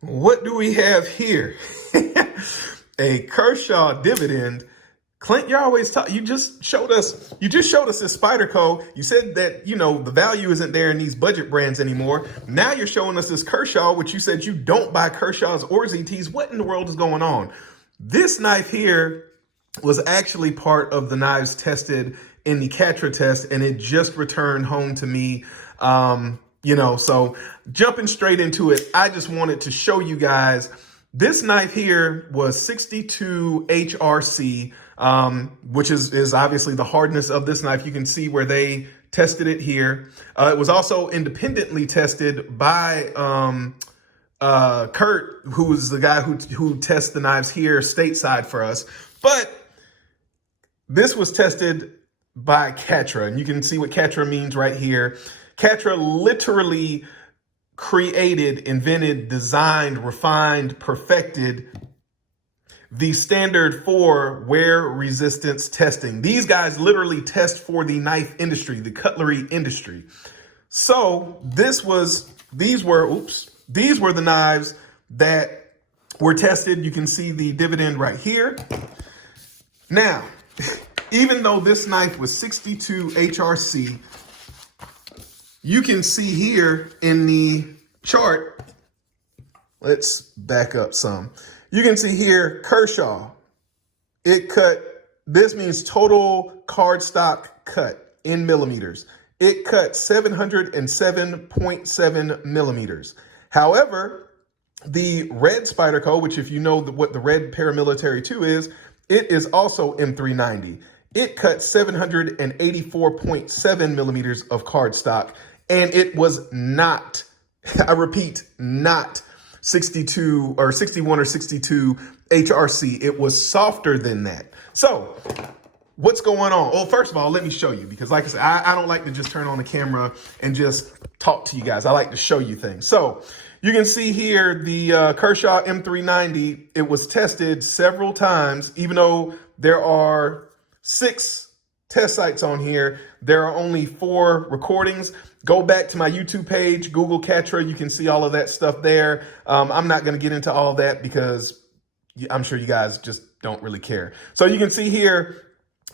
What do we have here? A Kershaw Dividend. Clint, you always talk. You just showed us this Spyderco. You said that, the value isn't there in these budget brands anymore. Now you're showing us this Kershaw, which you said you don't buy Kershaws or ZTs. What in the world is going on? This knife here was actually part of the knives tested in the Catra test, and it just returned home to me. So jumping straight into it, I just wanted to show you guys this knife here was 62 HRC, which is obviously the hardness of this knife. You can see where they tested it here. It was also independently tested by Kurt, who's the guy who tests the knives here stateside for us. But this was tested by Catra, and you can see what Catra means right here. Catra literally created, invented, designed, refined, perfected the standard for wear resistance testing. These guys literally test for the knife industry, the cutlery industry. So these were the knives that were tested. You can see the Dividend right here. Now, even though this knife was 62 HRC, you can see here in the chart, let's back up some. You can see here, Kershaw, this means total cardstock cut in millimeters. It cut 707.7 millimeters. However, the red Spyderco, which if you know what the red paramilitary 2 is, it is also M390. It cut 784.7 millimeters of cardstock, and it was not, I repeat, not 62 or 61 or 62 HRC. It was softer than that. So what's going on? Well, first of all, let me show you, because like I said, I don't like to just turn on the camera and just talk to you guys. I like to show you things. So you can see here the Kershaw M390, it was tested several times. Even though there are 6 test sites on here, there are only 4 recordings. Go back to my YouTube page, Google Catra. You can see all of that stuff there. I'm not going to get into all that because I'm sure you guys just don't really care. So you can see here,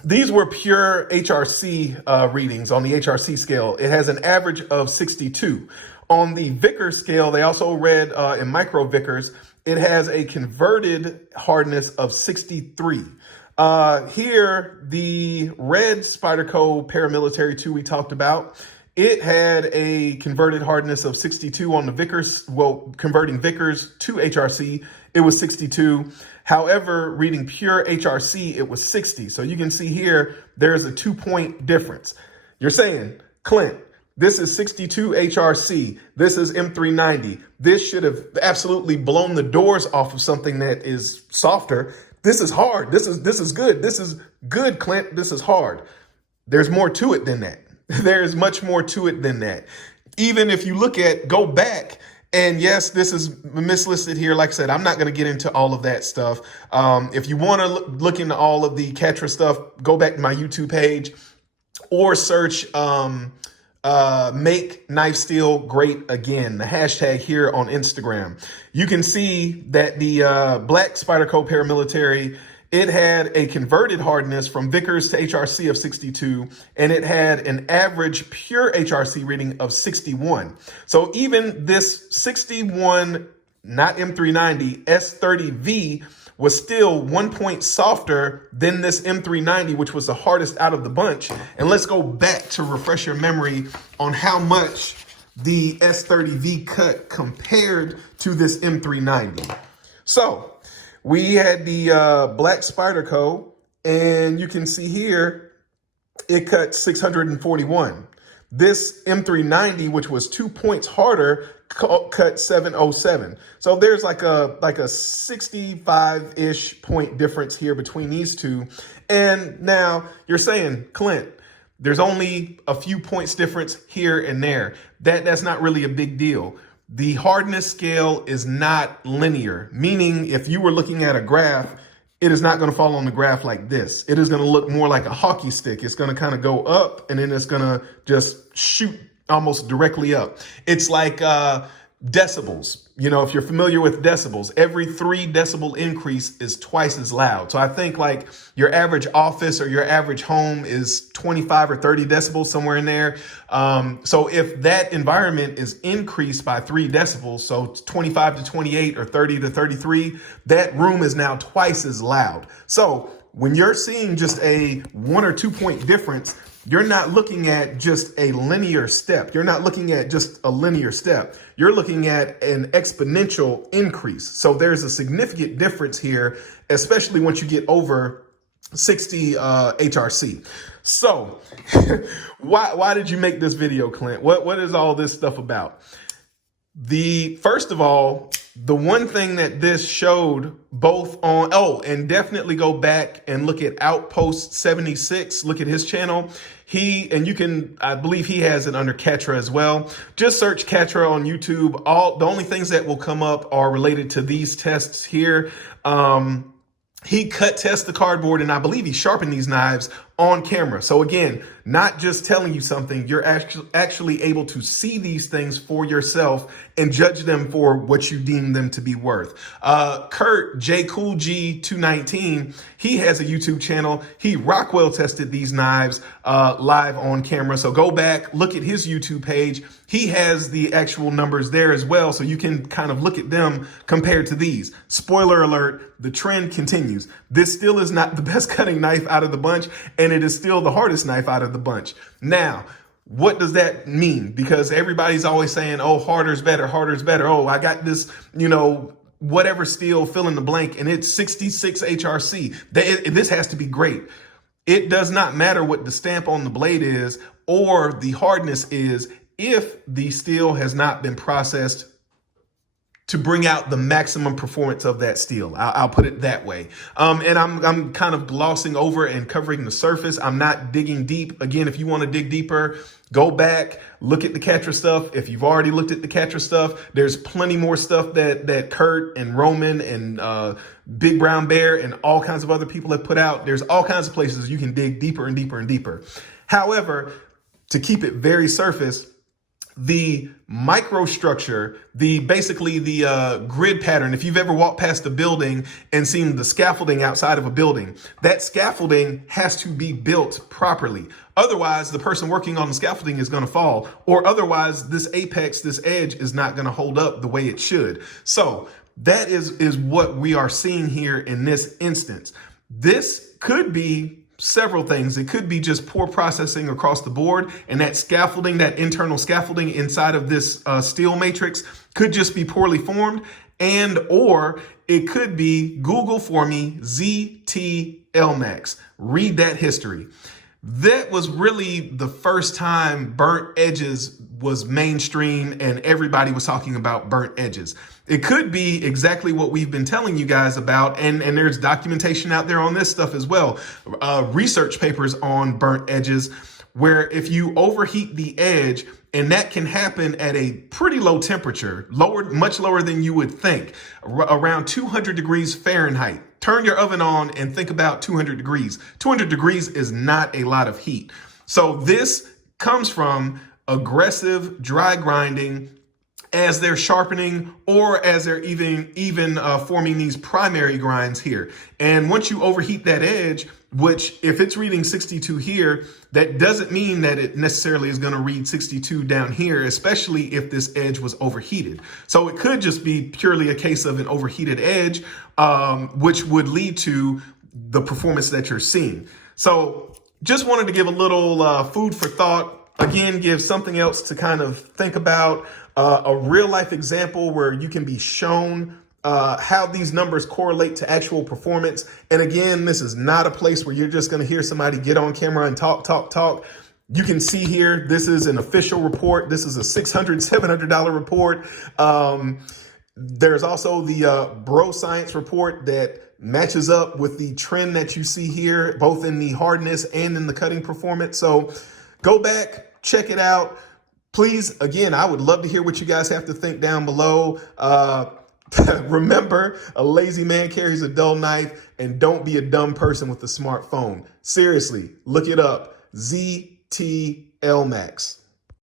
these were pure HRC readings on the HRC scale. It has an average of 62. On the Vickers scale, they also read in micro Vickers, it has a converted hardness of 63. Here, the red Spyderco paramilitary 2 we talked about, it had a converted hardness of 62 on the Vickers, converting Vickers to HRC, it was 62. However, reading pure HRC, it was 60. So you can see here, there's a 2-point difference. You're saying, Clint, this is 62 HRC. This is M390. This should have absolutely blown the doors off of something that is softer. This is hard. This is good. This is good, Clint. This is hard. There's more to it than that. There is much more to it than that. Even if you go back, and yes, this is mislisted here. Like I said, I'm not going to get into all of that stuff. If you want to look into all of the Catra stuff, go back to my YouTube page or search Make Knife Steel Great Again, the hashtag here on Instagram. You can see that the black Spyderco paramilitary, it had a converted hardness from Vickers to HRC of 62, and it had an average pure HRC reading of 61. So even this 61, not M390, S30V was still 1 point softer than this M390, which was the hardest out of the bunch. And let's go back to refresh your memory on how much the S30V cut compared to this M390. So we had the black Spyderco, and you can see here, it cut 641. This M390, which was 2 points harder, cut 707. So there's like a 65-ish point difference here between these two. And now you're saying, Clint, there's only a few points difference here and there. That's not really a big deal. The hardness scale is not linear, meaning if you were looking at a graph, it is not going to fall on the graph like this. It is going to look more like a hockey stick. It's going to kind of go up, and then it's going to just shoot almost directly up. It's like decibels. You know, if you're familiar with decibels, every 3 decibel increase is twice as loud. So I think like your average office or your average home is 25 or 30 decibels, somewhere in there. So if that environment is increased by 3 decibels, so 25 to 28 or 30 to 33, that room is now twice as loud. So when you're seeing just a 1 or 2 point difference, you're not looking at just a linear step. You're not looking at just a linear step. You're looking at an exponential increase. So there's a significant difference here, especially once you get over 60 HRC. So why did you make this video, Clint? What is all this stuff about? First of all, the one thing that this showed both on, and definitely go back and look at Outpost 76, look at his channel. I believe he has it under Ketra as well. Just search Ketra on YouTube. The only things that will come up are related to these tests here. He cut test the cardboard, and I believe he sharpened these knives on camera. So again, not just telling you something, you're actually able to see these things for yourself and judge them for what you deem them to be worth. Kurt, JCoolG219, he has a YouTube channel. He Rockwell tested these knives live on camera. So go back, look at his YouTube page. He has the actual numbers there as well. So you can kind of look at them compared to these. Spoiler alert, the trend continues. This still is not the best cutting knife out of the bunch, and it is still the hardest knife out of the bunch. Now, what does that mean? Because everybody's always saying, oh, harder is better, harder is better. Oh, I got this, whatever steel, fill in the blank, and it's 66 HRC. This has to be great. It does not matter what the stamp on the blade is or the hardness is if the steel has not been processed to bring out the maximum performance of that steel. I'll put it that way. And I'm kind of glossing over and covering the surface. I'm not digging deep. Again, if you want to dig deeper, go back, look at the Ketra stuff. If you've already looked at the Ketra stuff, there's plenty more stuff that Kurt and Roman and Big Brown Bear and all kinds of other people have put out. There's all kinds of places you can dig deeper and deeper and deeper. However, to keep it very surface, the microstructure, basically the grid pattern, if you've ever walked past a building and seen the scaffolding outside of a building, that scaffolding has to be built properly. Otherwise, the person working on the scaffolding is going to fall, or otherwise this apex, this edge is not going to hold up the way it should. So that is what we are seeing here in this instance. This could be several things. It could be just poor processing across the board, and that scaffolding, that internal scaffolding inside of this steel matrix could just be poorly formed, or it could be, Google for me, ZT-LMAX. Read that history. That was really the first time burnt edges was mainstream and everybody was talking about burnt edges. It could be exactly what we've been telling you guys about, and there's documentation out there on this stuff as well. Research papers on burnt edges, where if you overheat the edge, and that can happen at a pretty low temperature, much lower than you would think, around 200 degrees Fahrenheit. Turn your oven on and think about 200 degrees. 200 degrees is not a lot of heat. So this comes from aggressive dry grinding as they're sharpening, or as they're even forming these primary grinds here. And once you overheat that edge, which if it's reading 62 here, that doesn't mean that it necessarily is going to read 62 down here, especially if this edge was overheated. So it could just be purely a case of an overheated edge, which would lead to the performance that you're seeing. So just wanted to give a little food for thought. Again, give something else to kind of think about, a real life example where you can be shown how these numbers correlate to actual performance. And again, this is not a place where you're just going to hear somebody get on camera and talk. You can see here, this is an official report. This is a $600, $700 report. There's also the Bro Science report that matches up with the trend that you see here, both in the hardness and in the cutting performance. So go back, check it out. Please, again, I would love to hear what you guys have to think down below. Remember, a lazy man carries a dull knife, and don't be a dumb person with a smartphone. Seriously, look it up. ZT-LMAX.